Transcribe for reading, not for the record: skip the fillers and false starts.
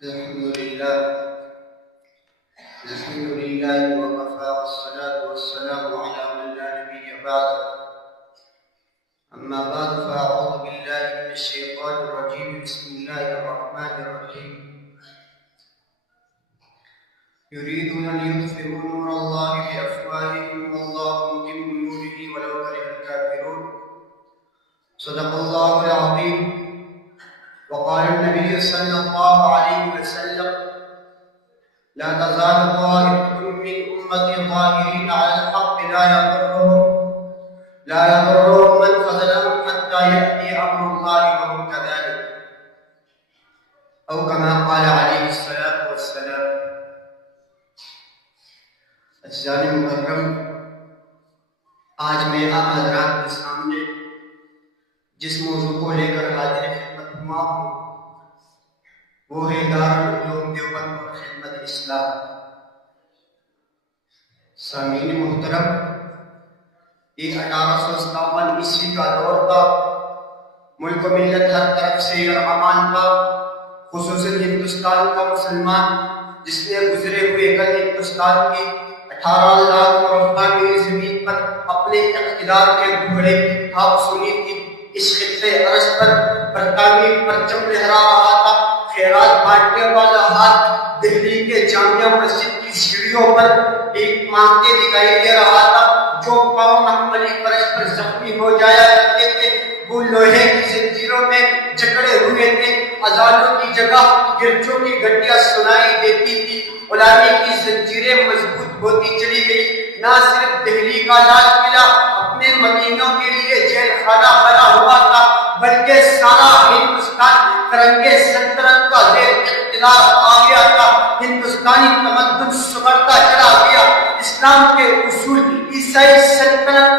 الحمد لله وكفى والصلاة والسلام على من لا نبي بعده. أما بعد فأعوذ بالله من الشيطان الرجيم. بسم الله الرحمن الرحيم. يريدون ليطفئوا نور الله بأفواههم والله متم نوره ولو كره الكافرون. صدق الله العظيم. وقال النبي صلى الله عليه وسلم: لا تزال طائفة من أمتي ظاهرين على الحق لا يضرهم من خذلهم حتى يأتي أمر الله وهم كذلك، أو كما قال عليه الصلاة والسلام. عزیزان محترم، آج میں آپ حضرات کے سامنے جس موضوع کو لے کر حاضر خدمت ہوا ہوں وہ ہے دارالعلوم دیوبند اور خدمت اسلام. سامعین محترم، یہ 1857 عیسوی کا دور تھا. ملک و ملت ہر طرف سے امان تھا، خصوصاً ہندوستان کا مسلمان جس نے گزرے ہوئے کل ہندوستان کی 18 لاکھ مربع میل زمین پر اپنے اقتدار کے گھوڑے کی تھاپ سنی تھی. اس خطے عرض پر برطانوی پرچم لہرا رہا تھا. خیرات بانٹنے والا ہاتھ دہلی کے جامعہ مسجد کی سیڑھیوں پر ایک مانگتے دکھائی دے رہا تھا. جو پاؤں محملی فرش پر زخمی ہو جایا کرتے تھے وہ لوہے کی زنجیروں میں جکڑے ہوئے تھے. اذانوں کی جگہ گرجوں کی گھنٹیاں سنائی دیتی تھی. غلامی کی زنجیریں مضبوط ہوتی چلی گئی. نہ صرف دہلی کا لال قلعہ اپنے مکینوں کے لیے جیل خانہ بنا ہوا تھا بلکہ سارا ہندوستان فرنگ سلطنت کا زیر اقتدار آ گیا تھا. ہندوستانی تمدن سکڑتا چلا گیا. اسلام کے اصول عیسائی سلطنت